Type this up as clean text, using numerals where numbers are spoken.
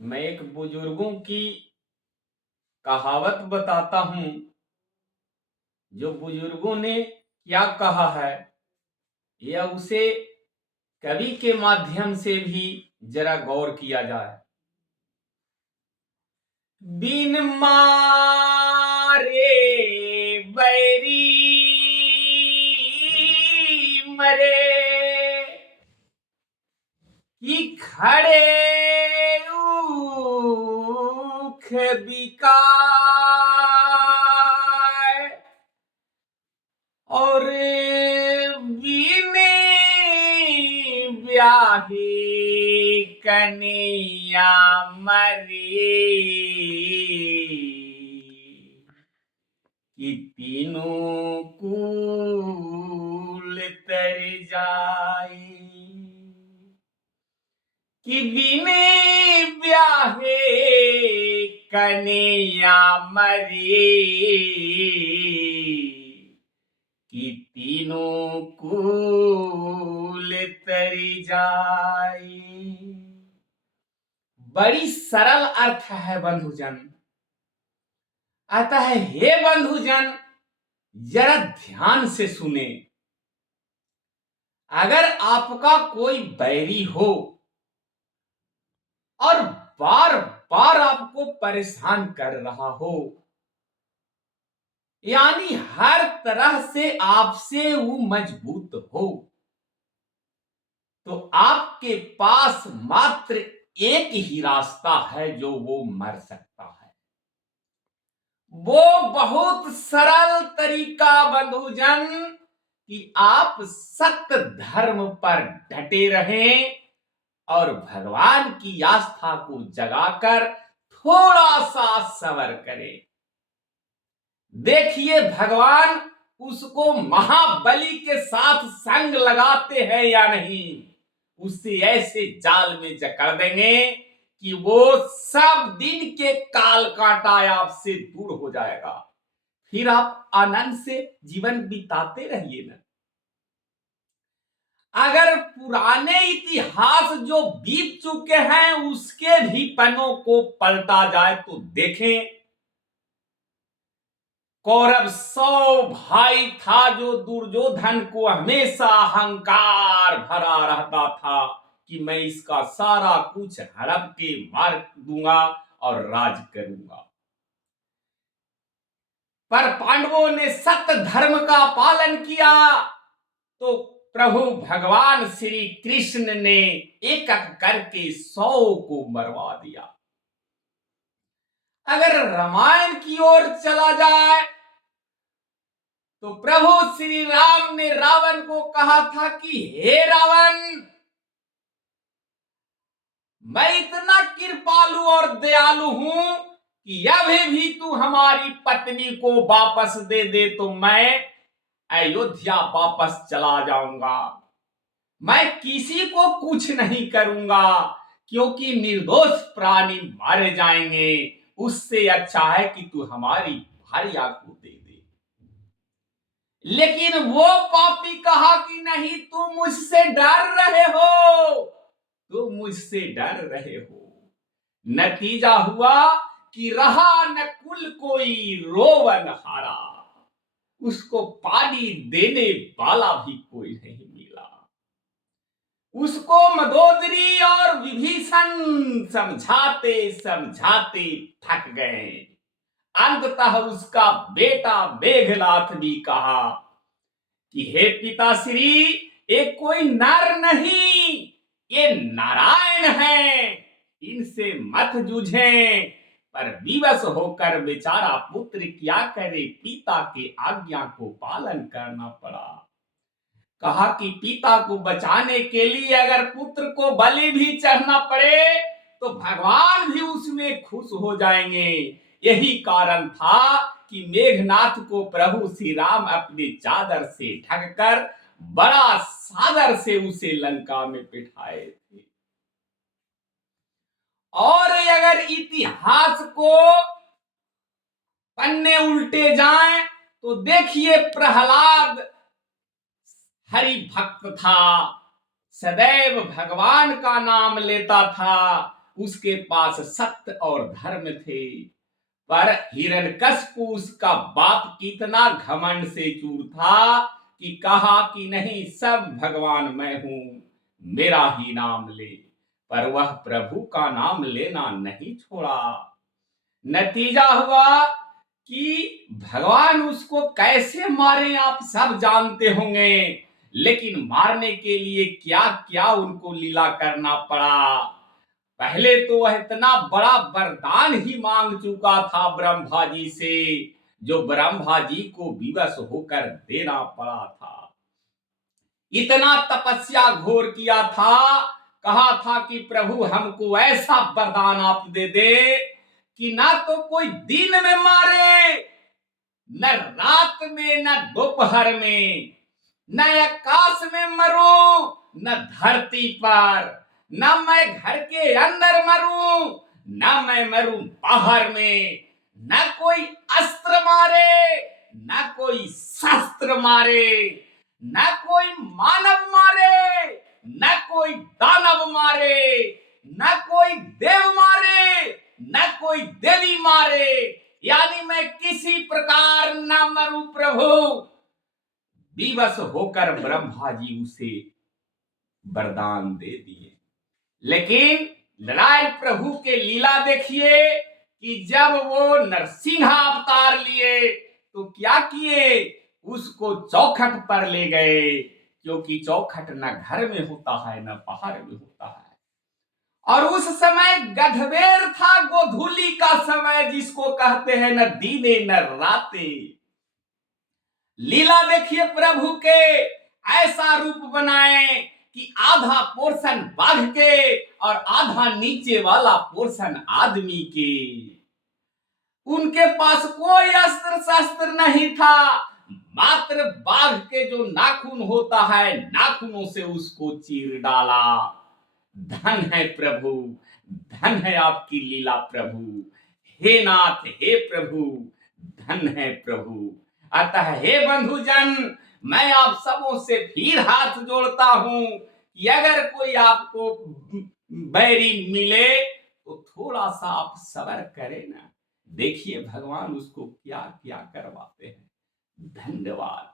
मैं एक बुजुर्गों की कहावत बताता हूं। जो बुजुर्गों ने क्या कहा है या उसे कवि के माध्यम से भी जरा गौर किया जाए। बिन मारे बैरी मरे कि खड़े ऊख बिकाए और बिने ब्याही कन्या मरी कि तीनों कूल तर जाई कि बिने ब्याहे कन्या मरी कि तीनों कूल तरी जाई। बड़ी सरल अर्थ है बंधुजन। आता है हे बंधुजन, जरा ध्यान से सुने। अगर आपका कोई बैरी हो और बार बार आपको परेशान कर रहा हो, यानी हर तरह से आपसे वो मजबूत हो, तो आपके पास मात्र एक ही रास्ता है जो वो मर सकता है। वो बहुत सरल तरीका बंधुजन कि आप सत्य धर्म पर डटे रहें और भगवान की आस्था को जगाकर थोड़ा सा सबर करें। देखिए भगवान उसको महाबली के साथ संग लगाते हैं या नहीं। उसे ऐसे जाल में जकड़ देंगे कि वो सब दिन के काल कांटा आपसे दूर हो जाएगा। फिर आप आनंद से जीवन बिताते रहिए ना। अगर पुराने इतिहास जो बीत चुके हैं उसके भी पन्नों को पलटा जाए तो देखें, कौरव 100 भाई था जो दुर्योधन को हमेशा अहंकार भरा रहता था कि मैं इसका सारा कुछ हड़प के मार दूंगा और राज करूंगा। पर पांडवों ने सत्य धर्म का पालन किया तो प्रभु भगवान श्री कृष्ण ने एक एक करके 100 को मरवा दिया। अगर रामायण की ओर चला जाए तो प्रभु श्री राम ने रावण को कहा था कि हे रावण, मैं इतना कृपालु और दयालु हूं कि अभी भी तू हमारी पत्नी को वापस दे दे तो मैं अयोध्या वापस चला जाऊंगा। मैं किसी को कुछ नहीं करूंगा क्योंकि निर्दोष प्राणी मारे जाएंगे। उससे अच्छा है कि तू हमारी भार्या को दे दे। लेकिन वो पापी कहा कि नहीं, तुम मुझसे डर रहे हो, तुम मुझसे डर रहे हो। नतीजा हुआ कि रहा न कुल कोई रोवन हारा, उसको पानी देने वाला भी कोई नहीं मिला। उसको मदोदरी और विभीषण समझाते समझाते थक गए। अंततः उसका बेटा मेघनाथ भी कहा कि हे पिताश्री, ये कोई नर नहीं, ये नारायण है, इनसे मत जूझें। पर विवश होकर बेचारा पुत्र क्या करे, पिता के आज्ञा को पालन करना पड़ा। कहा कि पिता को बचाने के लिए अगर पुत्र को बलि भी चढ़ना पड़े तो भगवान भी उसमें खुश हो जाएंगे। यही कारण था कि मेघनाथ को प्रभु श्री राम अपने चादर से ढककर बड़ा सादर से उसे लंका में बिठाए थे। और अगर इतिहास को पन्ने उल्टे जाएं तो देखिए प्रहलाद हरि भक्त था, सदैव भगवान का नाम लेता था। उसके पास सत्य और धर्म थे, पर हिरण्यकश्यप उसका बाप कितना घमंड से चूर था कि कहा कि नहीं, सब भगवान मैं हूं, मेरा ही नाम ले। पर वह प्रभु का नाम लेना नहीं छोड़ा। नतीजा हुआ कि भगवान उसको कैसे मारे आप सब जानते होंगे, लेकिन मारने के लिए क्या क्या उनको लीला करना पड़ा। पहले तो वह इतना बड़ा वरदान ही मांग चुका था ब्रह्मा जी से, जो ब्रह्मा जी को विवश होकर देना पड़ा था। इतना तपस्या घोर किया था, कहा था कि प्रभु हमको ऐसा वरदान आप दे दे कि ना तो कोई दिन में मारे, न रात में, न दोपहर में, न आकाश में मरूं, न धरती पर, न मैं घर के अंदर मरूं, न मैं मरूं बाहर में, न कोई अस्त्र मारे, न कोई शस्त्र मारे, न कोई मानव मारे, न कोई दानव मारे, न कोई देव मारे, न कोई देवी मारे, यानी मैं किसी प्रकार न मरूं प्रभु। विवश होकर ब्रह्मा जी उसे वरदान दे दिए। लेकिन लड़ाई प्रभु के लीला देखिए कि जब वो नरसिंह अवतार लिए तो क्या किए, उसको चौखट पर ले गए, क्योंकि चौखट न घर में होता है न बाहर में होता है। और उस समय गधबेर था, गोधूली का समय, जिसको कहते हैं न दीने न राते। लीला देखिए प्रभु के, ऐसा रूप बनाए कि आधा पोर्शन बाघ के और आधा नीचे वाला पोर्शन आदमी के। उनके पास कोई अस्त्र शस्त्र नहीं था, मात्र बाघ के जो नाखून होता है, नाखूनों से उसको चीर डाला। धन है प्रभु, धन है आपकी लीला प्रभु, हे नाथ हे प्रभु, धन है प्रभु। अतः हे बंधुजन, मैं आप सबों से फिर हाथ जोड़ता हूं कि अगर कोई आपको बैरी मिले तो थोड़ा सा आप सब्र करें ना, देखिए भगवान उसको क्या क्या करवाते हैं। धन्यवाद।